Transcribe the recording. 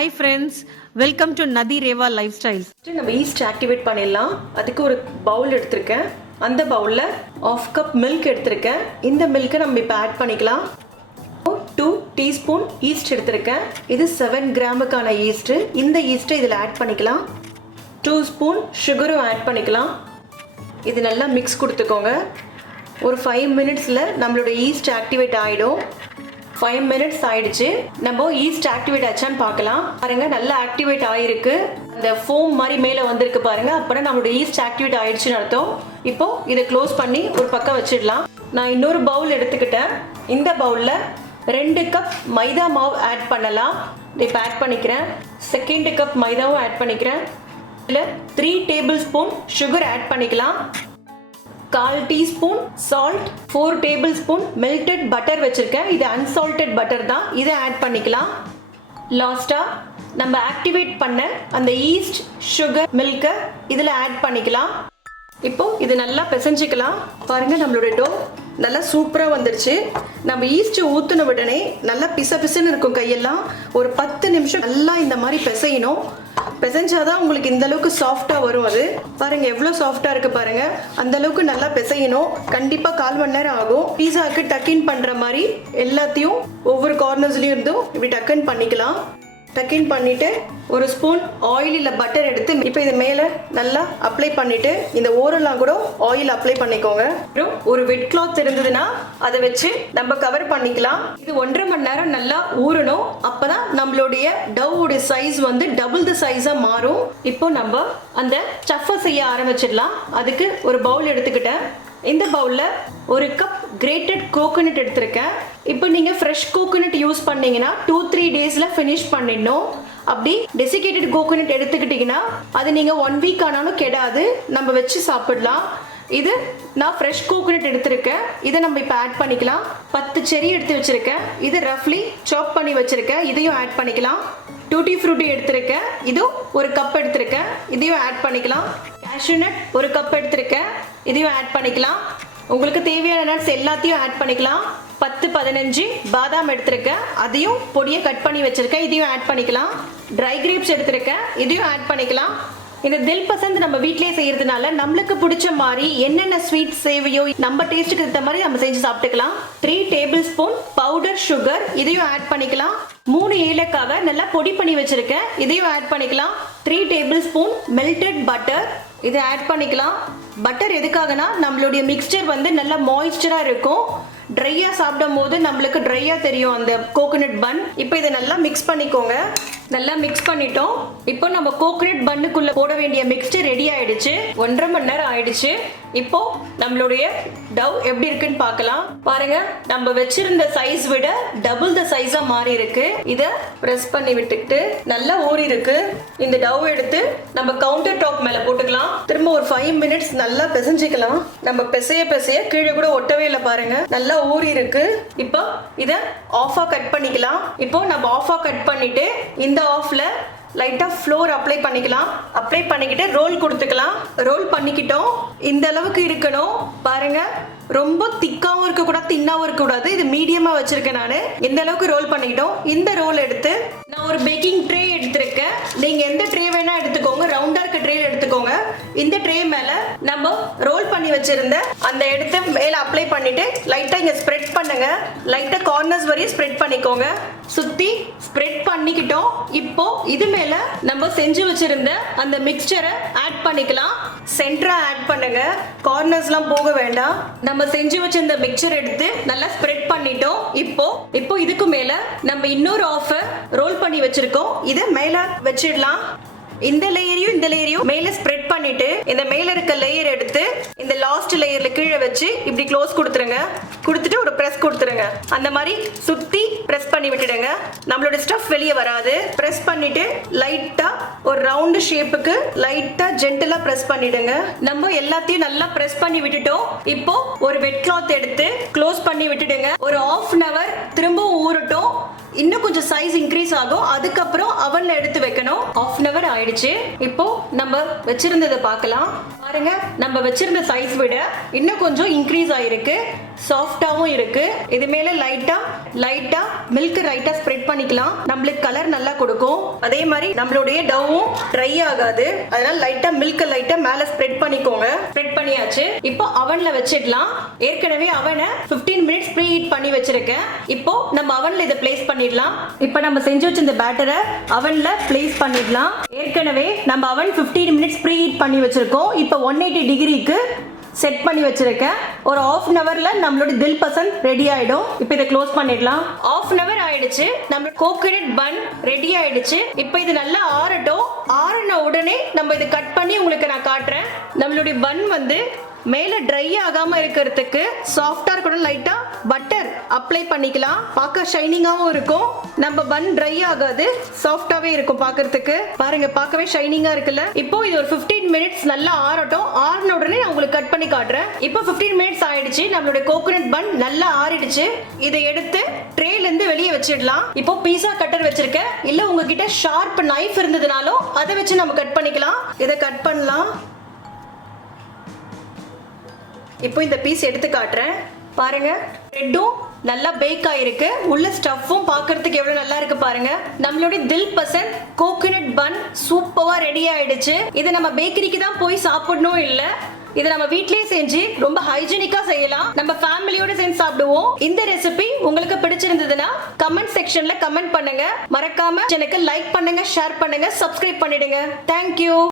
Hi friends welcome to Nadhi Reva lifestyles நம்ம yeast activate பண்ணிடலாம். அதுக்கு ஒரு பவுல் எடுத்திருக்கேன். அந்த பவுலில் ஆஃப் கப் மில்க் எடுத்திருக்கேன். இந்த மில்க்கை நம்ம இப்போ ஆட் பண்ணிக்கலாம். டூ டீஸ்பூன் ஈஸ்ட் எடுத்திருக்கேன். இது செவன் கிராமுக்கான ஈஸ்ட்டு இந்த ஈஸ்ட்டை இதில் ஆட் பண்ணிக்கலாம். டூ ஸ்பூன் சுகரும் ஆட் பண்ணிக்கலாம். இது நல்லா மிக்ஸ் கொடுத்துக்கோங்க. ஒரு ஃபைவ் மினிட்ஸில் நம்மளோட ஈஸ்ட் ஆக்டிவேட் ஆகிடும் ஃபைவ் மினிட்ஸ் ஆயிடுச்சு. நம்ம ஈஸ்ட் ஆக்டிவேட் ஆச்சான்னு பார்க்கலாம். பாருங்க நல்லா ஆக்டிவேட் ஆயிருக்கு. அந்த ஃபோம் மாதிரி மேலே வந்திருக்கு பாருங்க. அப்புறம் நம்மளோட ஈஸ்ட் ஆக்டிவேட் ஆயிடுச்சுன்னு அர்த்தம். இப்போ இதை க்ளோஸ் பண்ணி ஒரு பக்கம் வச்சிடலாம். நான் இன்னொரு பவுல் எடுத்துக்கிட்டேன். இந்த பவுலில் ரெண்டு கப் மைதா மாவு ஆட் பண்ணலாம். இப்போ ஆட் பண்ணிக்கிறேன். செகண்ட் கப் மைதாவும் ஆட் பண்ணிக்கிறேன். இதில் three tablespoon sugar add பண்ணிக்கலாம். கால் teaspoon salt four tablespoon melted butter வச்சுருக்கேன். இது அன்சால்டட் பட்டர் தான். இதை ஆட் பண்ணிக்கலாம். லாஸ்ட்டாக நம்ம ஆக்டிவேட் பண்ண அந்த ஈஸ்ட் சுகர் மில்கை இதில் ஆட் பண்ணிக்கலாம். இப்போ இது நல்லா பிசைஞ்சிக்கலாம். பாருங்க நம்மளோட டோ நல்லா சூப்பராக வந்துருச்சு. நம்ம ஈஸ்ட்டு ஊற்றின உடனே நல்லா பிச பிசுன்னு இருக்கும் கையெல்லாம். ஒரு பத்து நிமிஷம் நல்லா இந்த மாதிரி பிசையணும். பிசைஞ்சாதான் உங்களுக்கு இந்த அளவுக்கு சாஃப்டாக வரும் அது. பாருங்க எவ்வளோ சாஃப்டாக இருக்கு பாருங்க. அந்த அளவுக்கு நல்லா பிசையணும். கண்டிப்பாக கால் மணி நேரம் ஆகும். பீஸாக்கு டக்கின் பண்ணுற மாதிரி எல்லாத்தையும் ஒவ்வொரு கார்னர்ஸ்லையும் இருந்தும் இப்படி டக்குன்னு பண்ணிக்கலாம். டக்கின் பண்ணிட்டு ஒரு ஸ்பூன் ஆயில் இல்லை பட்டர் எடுத்து இப்போ இது மேலே நல்லா அப்ளை பண்ணிட்டு இந்த ஓரெல்லாம் கூட ஆயில் அப்ளை பண்ணிக்கோங்க. அப்புறம் ஒரு வெட் கிளாத் இருந்ததுன்னா அதை வச்சு நம்ம கவர் பண்ணிக்கலாம். இது ஒன்றரை மணி நேரம் நல்லா ஊறணும். அப்பதான் நம்மளுடைய டவ்வுடைய சைஸ் வந்து டபுள் த சைஸா மாறும். இப்போ நம்ம அந்த ஸ்டஃபை செய்ய ஆரம்பிச்சிடலாம். அதுக்கு ஒரு பவுல் எடுத்துக்கிட்டேன். இந்த பவுலில் ஒரு கப் கிரேட்டட் கோகோனட் எடுத்திருக்கேன். இப்போ நீங்கள் ஃப்ரெஷ் கோகோனட் யூஸ் பண்ணீங்கன்னா டூ த்ரீ டேஸில் ஃபினிஷ் பண்ணிடணும். அப்படி டெசிகேட்டட் கோகோனட் எடுத்துக்கிட்டிங்கன்னா அது நீங்கள் ஒன் வீக் ஆனாலும் கெடாது. நம்ம வச்சு சாப்பிடலாம். இது நான் ஃப்ரெஷ் கோகோனட் எடுத்திருக்கேன். இதை நம்ம இப்போ ஆட் பண்ணிக்கலாம். பத்து செரி எடுத்து வச்சுருக்கேன். இது ரஃப்லி சாப் பண்ணி வச்சுருக்கேன். இதையும் ஆட் பண்ணிக்கலாம். டூட்டி ஃப்ரூட்டி எடுத்திருக்கேன். இதுவும் ஒரு கப் எடுத்திருக்கேன். இதையும் ஆட் பண்ணிக்கலாம். கேஷ்யூ நட் ஒரு கப் எடுத்திருக்கேன். இதையும் ஆட் பண்ணிக்கலாம். உங்களுக்கு தேவையான நட்ஸ் எல்லாத்தையும் ஆட் பண்ணிக்கலாம். பத்து பதினஞ்சு பாதாம் எடுத்திருக்கேன் அதையும் பொடியை கட் பண்ணி வச்சிருக்கேன் இதையும் ஆட் பண்ணிக்கலாம். ட்ரை கிரேப்ஸ் எடுத்திருக்கேன் இதையும் ஆட் பண்ணிக்கலாம். இந்த தில் பசந்த் நம்ம வீட்லயே செய்யறதுனால நம்மளுக்கு பிடிச்ச மாதிரி என்னென்ன ஸ்வீட் சேவையோ நம்ம டேஸ்ட்டுக்கு ஏற்ற மாதிரி நம்ம செஞ்சு சாப்பிட்டுக்கலாம். Three tablespoon powder sugar இதையும் ஆட் பண்ணிக்கலாம். மூணு ஏலக்காக நல்லா பொடி பண்ணி வச்சிருக்கேன். இதையும் ஆட் பண்ணிக்கலாம். Three tablespoon melted butter இதை ஆட் பண்ணிக்கலாம். பட்டர் எதுக்காகனா நம்மளுடைய மிக்ஸ்சர் வந்து நல்லா மாய்ஸ்சராக இருக்கும். ட்ரையாக சாப்பிடும் போது நம்மளுக்கு ட்ரையாக தெரியும் அந்த கோகோனட் பன் இப்போ இதை நல்லா மிக்ஸ் பண்ணிக்கோங்க. நல்லா மிக்ஸ் பண்ணிட்டோம். இப்போ நம்ம கோக்ரேட் பண்ணுக்குள்ள போட வேண்டிய மிக்ஸ்டர் ரெடி ஆயிடுச்சு. ஒன்றரை மணி நேரம் ஆயிடுச்சு. இப்போ நம்மளுடைய டவ் எப்படி இருக்குன்னு பார்க்கலாம். பாருங்க நம்ம வச்சிருந்த சைஸ் விட டபுள் த சைஸா மாறி இருக்கு. இத பிரஸ் பண்ணி விட்டுக்கிட்டு நல்லா ஊறி இருக்கு. இந்த டவ் எடுத்து நம்ம கவுண்டர் டாப் மேல போட்டுக்கலாம். திரும்ப ஒரு ஃபைவ் மினிட்ஸ் நல்லா பிசைஞ்சிக்கலாம். நம்ம பிசைய பிசைய கீழே கூட ஒட்டவே இல்லை பாருங்க. நல்லா ஊறி இருக்கு. இப்போ இத ஆஃபா கட் பண்ணிக்கலாம். இப்போ நம்ம ஆஃபா கட் பண்ணிட்டு இந்த ஆஃப்ல லைட்டாக ஃப்ளோர் அப்ளை பண்ணிக்கலாம். அப்ளை பண்ணிக்கிட்டு ரோல் கொடுத்துக்கலாம். ரோல் பண்ணிக்கிட்டோம். இந்த அளவுக்கு இருக்கணும். பாருங்க. ரொம்ப திக்காகவும் இருக்கக்கூடாது தின்னாகவும் இருக்கக்கூடாது. இது மீடியமாக வச்சுருக்கேன் நான். இந்த அளவுக்கு ரோல் பண்ணிக்கிட்டோம். இந்த ரோல் எடுத்து நான் ஒரு பேக்கிங் ட்ரே எடுத்திருக்கேன். நீங்கள் எந்த ட்ரே வேணா எடுத்துக்கோங்க. ரவுண்டாக இருக்க ட்ரே எடுத்துக்கோங்க. இந்த ட்ரே மேலே நம்ம ரோல் பண்ணி வச்சிருந்த அந்த எடுத்து மேலே அப்ளை பண்ணிட்டு லைட்டாக இங்கே ஸ்ப்ரெட் பண்ணுங்க. லைட்டாக கார்னர்ஸ் வரையும் ஸ்ப்ரெட் பண்ணிக்கோங்க. சுற்றி ஸ்ப்ரெட் பண்ணிக்கிட்டோம். இப்போ இது மேல நம்ம செஞ்சு வச்சிருந்த அந்த மிக்சரை ஆட் பண்ணிக்கலாம். சென்டரா ஆட் பண்ணுங்க. கார்னர்ஸ்லாம் போக வேண்டாம். நம்ம செஞ்சு வச்சிருந்த மிக்சர் எடுத்து நல்லா ஸ்ப்ரெட் பண்ணிட்டோம். இப்போ இப்போ இதுக்கு மேல நம்ம இன்னொரு ஆஃபர் ரோல் பண்ணி வச்சிருக்கோம். இதை மேல வச்சிடலாம். இந்த லேயரையும் இந்த லேயரையும் மேல ஸ்ப்ரெட் பண்ணிட்டு இந்த மேல இருக்க லேயர் எடுத்து இந்த லாஸ்ட் லேயர்ல கீழே வச்சு இப்படி க்ளோஸ் கொடுத்துருங்க. கொடுத்துட்டு ஒரு பிரஸ் கொடுத்துருங்க. அந்த மாதிரி சுத்தி பிரஸ் பண்ணி விட்டுடுங்க. நம்மளோட ஸ்டஃப் வெளியே வராது. பிரஸ் பண்ணிட்டு லைட்டா ஒரு ரவுண்டு ஷேப்புக்கு லைட்டா ஜென்டலா பிரஸ் பண்ணிடுங்க. நம்ம எல்லாத்தையும் நல்லா பிரஸ் பண்ணி விட்டுட்டோம். இப்போ ஒரு வெட் கிளாத் எடுத்து க்ளோஸ் பண்ணி விட்டுடுங்க. ஒரு ஆஃப் அன் அவர் திரும்பவும் ஊறட்டும். இன்னும் கொஞ்சம் சைஸ் இன்க்ரீஸ் ஆகும். அதுக்கப்புறம் அவன்ல எடுத்து வைக்கணும். ஆஃப் அன் அவர் ஆயிடுச்சு. இப்போ நம்ம வச்சிருந்ததை பார்க்கலாம். பாருங்க. நம்ம வச்சிருந்த சைஸ் விட இன்னும் கொஞ்சம் இன்க்ரீஸ் ஆயிருக்கு. சாஃப்டாவும் இருக்கு. இது மேல லைட்டா லைட்டா மில்க் லைட்டா ஸ்ப்ரெட் பண்ணிக்கலாம். நம்மளுக்கு கலர் நல்லா கொடுக்கும். அதே மாதிரி நம்மளுடைய டவ்வும் ட்ரை ஆகாது. அதனால லைட்டா மில்க் லைட்டா மேல ஸ்ப்ரெட் பண்ணிக்கோங்க. ஸ்ப்ரெட் பண்ணியாச்சு. இப்போ அவன்ல வச்சிடலாம். ஏற்கனவே அவனை 15 மினிட்ஸ் ப்ரீ ஹீட் பண்ணி வச்சிருக்கேன். இப்போ நம்ம அவன்ல இதை பிளேஸ் பண்ணிடலாம். இப்போ நம்ம செஞ்சு வச்சிருந்த பேட்டரை அவன்ல பிளேஸ் பண்ணிடலாம். ஏற்கனவே நம்ம அவன் 15 மினிட்ஸ் ப்ரீ ஹீட் பண்ணி வச்சிருக்கோம். இப்போ ஒன் எயிட்டி டிகிரிக்கு செட் பண்ணி வச்சிருக்கேன். ஒரு ஆஃப் அன் ஹவர்ல நம்மளோட தில் பசந்த் ரெடி ஆயிடும். இப்போ இதை க்ளோஸ் பண்ணிடலாம். ஆஃப் அன் ஹவர் ஆயிடுச்சு. நம்ம கோகனட் பன் ரெடி ஆயிடுச்சு. இப்போ இது நல்லா ஆறட்டும். ஆறின உடனே நம்ம இதை கட் நம்மளுடைய பன் வந்து மேல ட்ரை ஆகாம இருக்கிறதுக்கு சாஃப்டா இருக்கணும் லைட்டா பட்டர் அப்ளை பண்ணிக்கலாம். பார்க்க ஷைனிங்காவும் இருக்கும். நம்ம பன் ட்ரை ஆகாது சாஃப்டாவே இருக்கும் பார்க்கறதுக்கு. பாருங்க பார்க்கவே ஷைனிங்கா இருக்குல்ல? இப்போ இது ஒரு 15 மினிட்ஸ் நல்லா ஆறட்டும். ஆறின உடனே நான் உங்களுக்கு கட் பண்ணி காட்டுறேன். இப்போ 15 மினிட்ஸ் ஆயிடுச்சு. நம்மளுடைய கோகோனட் பன் நல்லா ஆறிடுச்சு. இதை எடுத்து ட்ரேல இருந்து வெளியே வச்சிடலாம். இப்போ பீஸா கட்டர் வச்சிருக்கேன். இல்ல உங்ககிட்ட ஷார்ப் நைஃப் இருந்ததுனாலும் அதை வச்சு நம்ம கட் பண்ணிக்கலாம். இதை கட் பண்ணலாம். இப்போ இந்த பீஸ் எடுத்து காட்டுறேன். பாருங்க. ரெட்டும் நல்லா பேக் ஆயிருக்கு. உள்ள ஸ்டஃப்பும் பார்க்கறதுக்கு எவ்வளவு நல்லா இருக்கு பாருங்க. நம்மளுடைய தில் பசந்த் கோகோனட் பன் சூப்பரா ரெடி ஆயிடுச்சு. இதை நம்ம பேக்கரிக்கு தான் போய் சாப்பிடணும் இல்ல. இதை நம்ம வீட்லயே செஞ்சு ரொம்ப ஹைஜீனிக்கா செய்யலாம். நம்ம ஃபேமிலியோட சேர்ந்து சாப்பிடுவோம். இந்த ரெசிபி உங்களுக்கு பிடிச்சிருந்ததுன்னா கமெண்ட் செக்ஷன்ல கமெண்ட் பண்ணுங்க. மறக்காம எனக்கு லைக் பண்ணுங்க ஷேர் பண்ணுங்க சப்ஸ்கிரைப் பண்ணிடுங்க. தேங்க்யூ